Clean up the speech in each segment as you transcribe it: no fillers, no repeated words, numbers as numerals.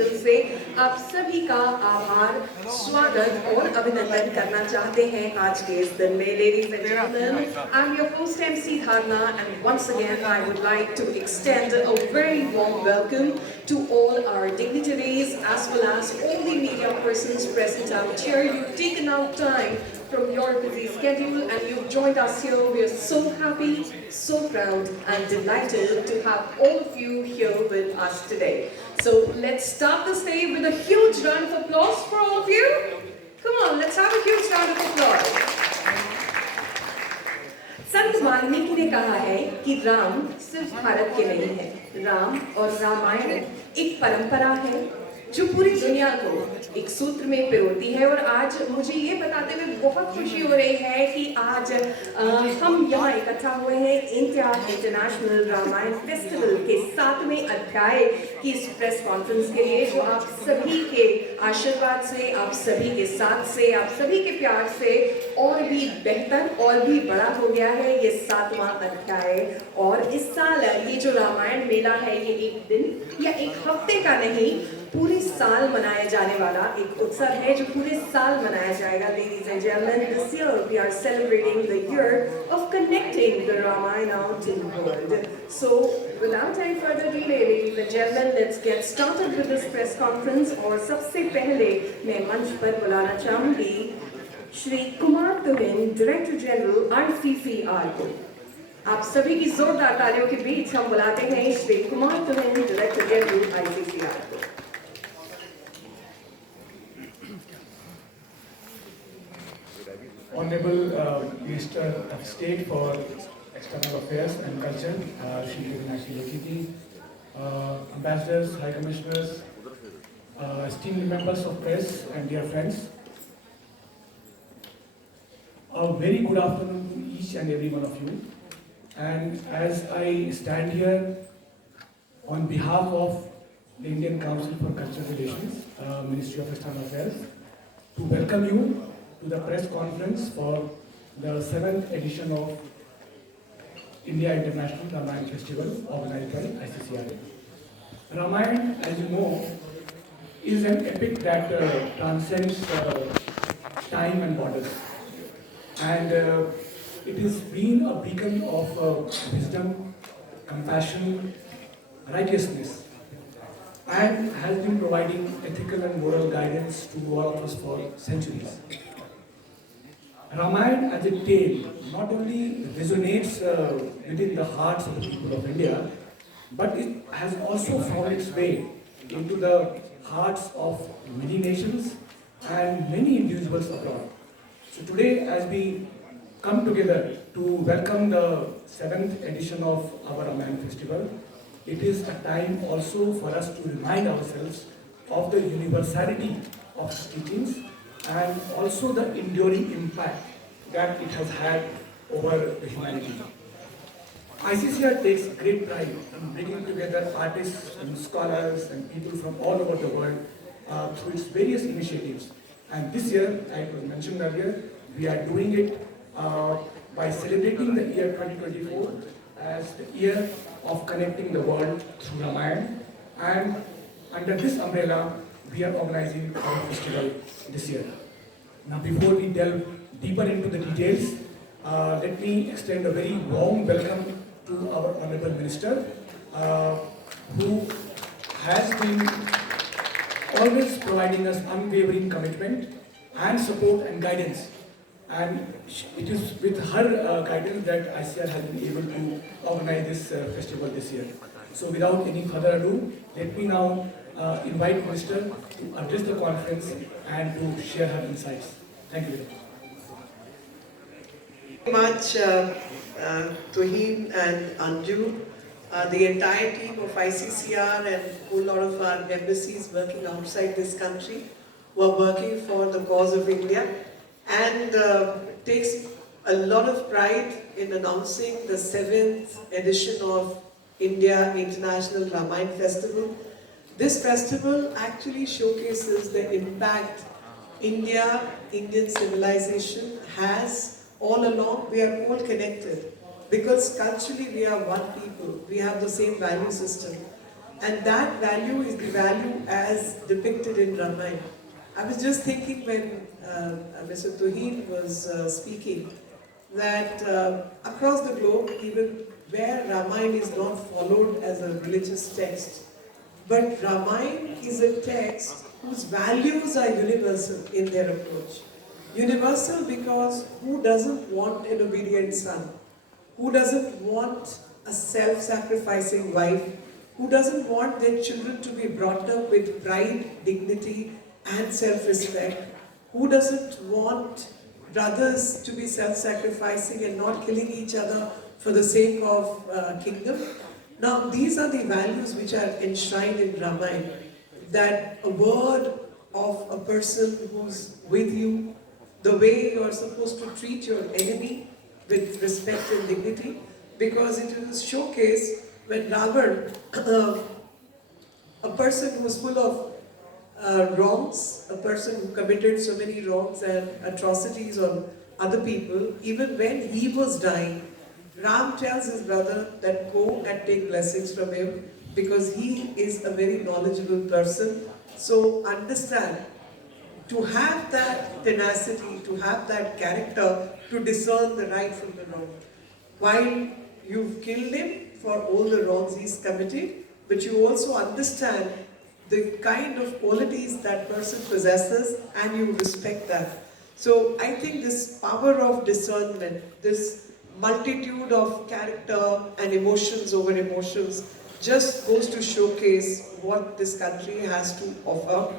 दिल से आप सभी का आभार, स्वागत और अभिनंदन करना चाहते हैं आज के इस दिन में. Ladies and gentlemen, I'm your host MC Dharna, and once again I would like to extend a very warm welcome to all our dignitaries as well as all the media persons present out here. You've taken out time from your busy schedule and you've joined us here. We are so happy, so proud and delighted to have all of you here with us today. So let's start this day with a huge round of applause for all of you. Come on, let's have a huge round of applause. संत वाल्मीकि ने कहा है कि राम सिर्फ भारत के नहीं है. राम और रामायण एक परंपरा है जो पूरी दुनिया को एक सूत्र में पिरोती है. और आज मुझे ये बताते हुए बहुत खुशी हो रही है कि आज हम यहाँ इकट्ठा हुए हैं इंडिया इंटरनेशनल रामायण फेस्टिवल के 7वें अध्याय की इस प्रेस कॉन्फ्रेंस के लिए, जो आप सभी के आशीर्वाद से, आप सभी के साथ से, आप सभी के प्यार से और भी बेहतर और भी बड़ा हो गया है ये 7वां अध्याय. और इस साल ये जो रामायण मेला है ये एक दिन या एक हफ्ते का नहीं, पूरे साल मनाया जाने वाला एक उत्सव है जो पूरे साल मनाया जाएगा. Ladies and gentlemen, this year we are celebrating the year of connecting the Ramayana to the world. So, without any further delay, ladies and gentlemen, let's get started with this press conference. और सबसे पहले मैं मंच पर बुलाना चाहूँगी श्री कुमार तुहिन, director general ICCR को. आप सभी की जोरदार तालियों के बीच हम बुलाते हैं श्री कुमार तुहिन, डायरेक्टर जनरल ICCR को. Honorable Minister of State for External Affairs and Culture, Shri Nashi Lokiti, Ambassadors, High Commissioners, esteemed members of press and dear friends, a very good afternoon to each and every one of you. And as I stand here on behalf of the Indian Council for Cultural Relations, Ministry of External Affairs, to welcome you to the press conference for the 7th edition of India International Ramayana Festival organized by ICCR. Ramayana, as you know, is an epic that transcends time and borders. And it has been a beacon of wisdom, compassion, righteousness, and has been providing ethical and moral guidance to all of us for centuries. Ramayana as a tale not only resonates within the hearts of the people of India, but it has also found its way into the hearts of many nations and many individuals abroad. So today, as we come together to welcome the 7th edition of our Ramayana Festival, it is a time also for us to remind ourselves of the universality of its teachings and also the enduring impact that it has had over the humanity. ICCR takes great pride in bringing together artists and scholars and people from all over the world through its various initiatives. And this year, as was mentioned earlier, we are doing it by celebrating the year 2024 as the year of connecting the world through Ramayana. And under this umbrella, we are organizing our festival this year. Now, before we delve deeper into the details, let me extend a very warm welcome to our Honorable Minister, who has been always providing us unwavering commitment and support and guidance. And it is with her guidance that ICR has been able to organize this festival this year. So without any further ado, let me now invite Minister to address the conference and to share her insights. Thank you very much, Tuhin and Anju, the entire team of ICCR and a whole lot of our embassies working outside this country who are working for the cause of India, and takes a lot of pride in announcing the 7th edition of India International Ramayana Festival. This festival actually showcases the impact Indian civilization has all along. We are all connected because culturally we are one people. We have the same value system. And that value is the value as as depicted in Ramayana. I was just thinking when Mr. Tuhin was speaking that across the globe, even where Ramayana is not followed as a religious text, but Ramayana is a text whose values are universal in their approach. Universal because who doesn't want an obedient son? Who doesn't want a self-sacrificing wife? Who doesn't want their children to be brought up with pride, dignity, and self-respect? Who doesn't want brothers to be self-sacrificing and not killing each other for the sake of kingdom? Now, these are the values which are enshrined in Ramayana. That a word of a person who's with you, the way you are supposed to treat your enemy with respect and dignity, because it is a showcase when Ravan, a person who was full of wrongs, a person who committed so many wrongs and atrocities on other people, even when he was dying, Ram tells his brother that go and take blessings from him because he is a very knowledgeable person. So understand, to have that tenacity, to have that character, to discern the right from the wrong. While you've killed him for all the wrongs he's committed, but you also understand the kind of qualities that person possesses and you respect that. So I think this power of discernment, this multitude of character and emotions over emotions just goes to showcase what this country has to offer.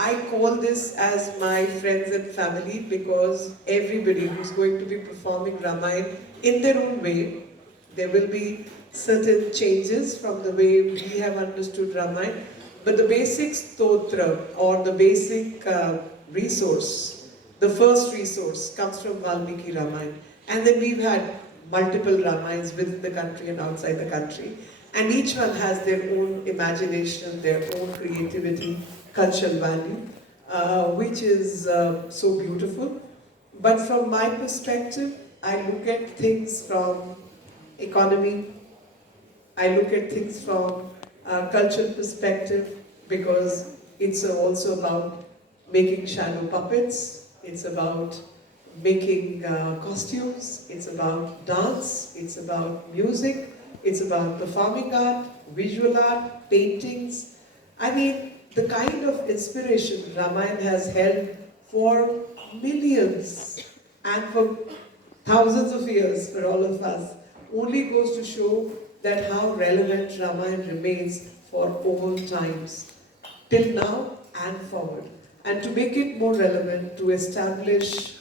I call this as my friends and family because everybody who's going to be performing Ramayana in their own way, there will be certain changes from the way we have understood Ramayana, but the basic stotra or the basic resource, the first resource comes from Valmiki Ramayana. And then we've had multiple Ramayans within the country and outside the country. And each one has their own imagination, their own creativity, cultural value, which is so beautiful. But from my perspective, I look at things from economy, I look at things from a cultural perspective because it's also about making shadow puppets, it's about making costumes, it's about dance, it's about music, it's about performing art, visual art, paintings. I mean, the kind of inspiration Ramayana has held for millions and for thousands of years for all of us only goes to show that how relevant Ramayana remains for all times, till now and forward. And to make it more relevant, to establish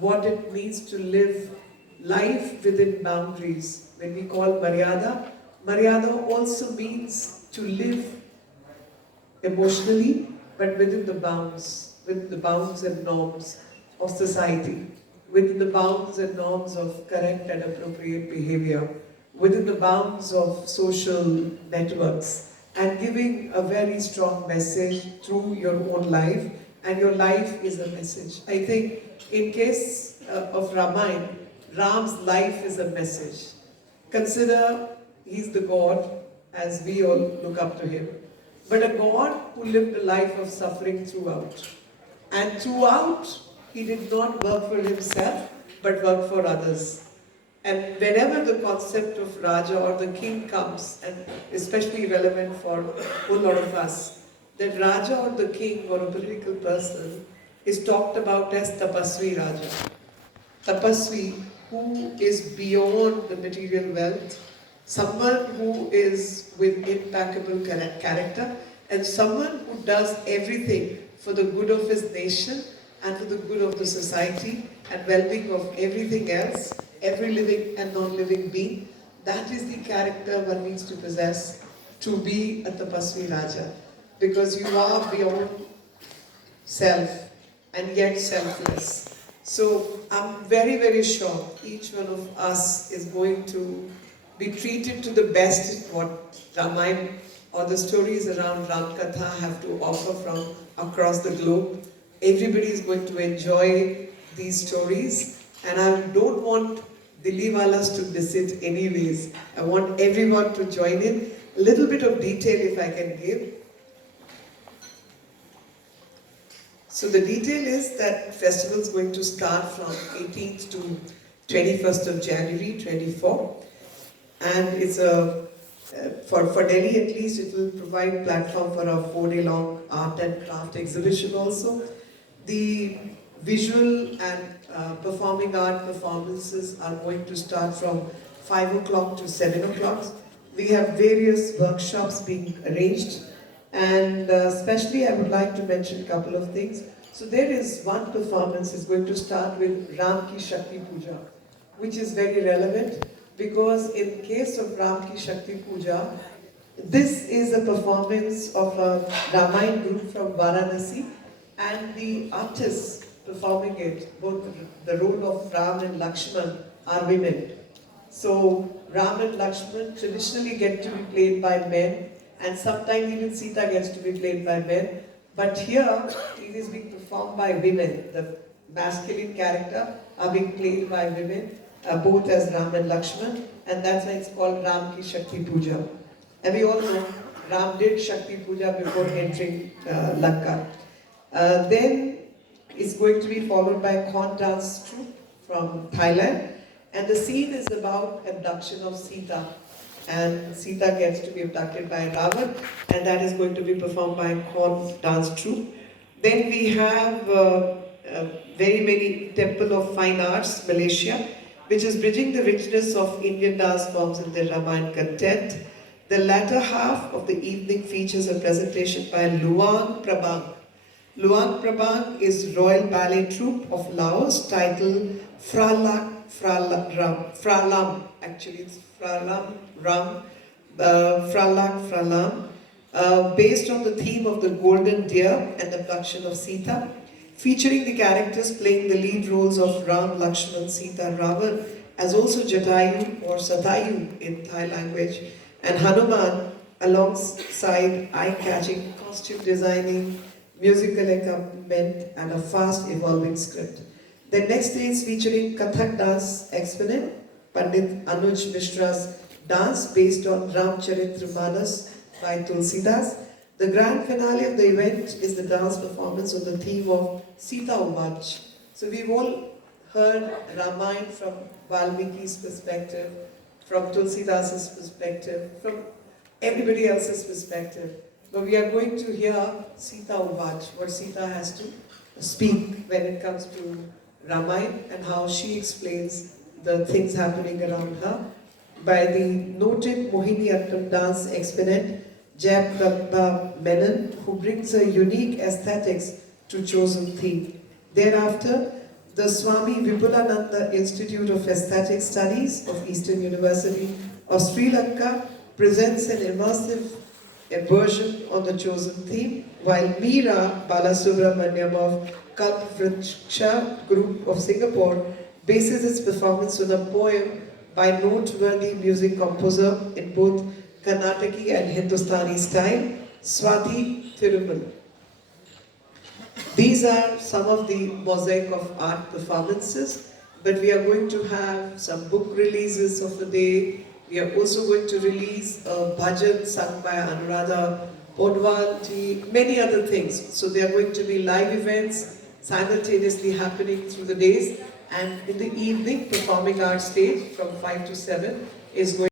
what it means to live life within boundaries. When we call Maryada, Maryada also means to live emotionally, but within the bounds and norms of society, within the bounds and norms of correct and appropriate behavior, within the bounds of social networks, and giving a very strong message through your own life, and your life is a message. I think in case of Ramayana, Ram's life is a message. Consider he's the God, as we all look up to him, but a God who lived a life of suffering throughout. And throughout, he did not work for himself, but work for others. And whenever the concept of Raja or the king comes, and especially relevant for a whole lot of us, that Raja or the king or a political person is talked about as Tapasvi Raja. Tapasvi, who is beyond the material wealth, someone who is with impeccable character, and someone who does everything for the good of his nation and for the good of the society and well-being of everything else, every living and non-living being. That is the character one needs to possess to be a Tapasvi Raja, because you are beyond self and yet selfless. So I'm very, very sure each one of us is going to be treated to the best what Ramayana or the stories around Ram Katha have to offer from across the globe. Everybody is going to enjoy these stories, and I don't want Dilliwalas to miss it anyways. I want everyone to join in A little bit of detail if I can give. So the detail is that festival is going to start from 18th to 21st of January 24, and it's for Delhi at least, it will provide platform for a 4-day-long art and craft exhibition also. The visual and performing art performances are going to start from 5 o'clock to 7 o'clock. We have various workshops being arranged, and especially I would like to mention a couple of things. So there is one performance is going to start with Ram Ki Shakti Puja, which is very relevant because in case of Ram Ki Shakti Puja, this is a performance of a Ramayana group from Varanasi, and the artists performing it, both the role of Ram and Lakshman, are women. So Ram and Lakshman traditionally get to be played by men, and sometimes even Sita gets to be played by men. But here it is being performed by women. The masculine character are being played by women, both as Ram and Lakshman, and that's why it's called Ram Ki Shakti Puja. And we all know Ram did Shakti Puja before entering Lanka. Then it's going to be followed by a corn dance troupe from Thailand, and the scene is about abduction of Sita. And Sita gets to be abducted by Ravan, and that is going to be performed by a corn dance troupe. Then we have very Temple of Fine Arts, Malaysia, which is bridging the richness of Indian dance forms in their Ramayana content. The latter half of the evening features a presentation by Luang Prabang. Luang Prabang is Royal Ballet Troupe of Laos, titled Fralam, actually it's Fralam, based on the theme of the golden deer and the abduction of Sita, featuring the characters playing the lead roles of Ram, Lakshman, Sita, and Ravan, as also Jatayu or Satayu in Thai language, and Hanuman, alongside eye-catching costume designing, musical accompaniment, and a fast evolving script. The next day is featuring Kathak dance exponent, Pandit Anuj Mishra's dance based on Ramcharitmanas by Tulsidas. The grand finale of the event is the dance performance on the theme of Sita Umach. So we've all heard Ramayana from Valmiki's perspective, from Tulsidas's perspective, from everybody else's perspective. But we are going to hear Sita Umach, what Sita has to speak when it comes to Ramayana and how she explains the things happening around her by the noted Mohiniyattam dance exponent Jab Gabba Menon, who brings a unique aesthetics to chosen theme. Thereafter, the Swami Vipulananda Institute of Aesthetic Studies of Eastern University of Sri Lanka presents an immersive version on the chosen theme, while Meera Balasubramaniam of Kalpvriksha Group of Singapore bases its performance on a poem by noteworthy music composer in both Karnataki and Hindustani style, Swati Thirumal. These are some of the mosaic of art performances, but we are going to have some book releases of the day. We are also going to release a bhajan sung by Anuradha Podwal ji, many other things. So there are going to be live events simultaneously happening through the days, and in the evening, performing arts stage from 5 to 7 is going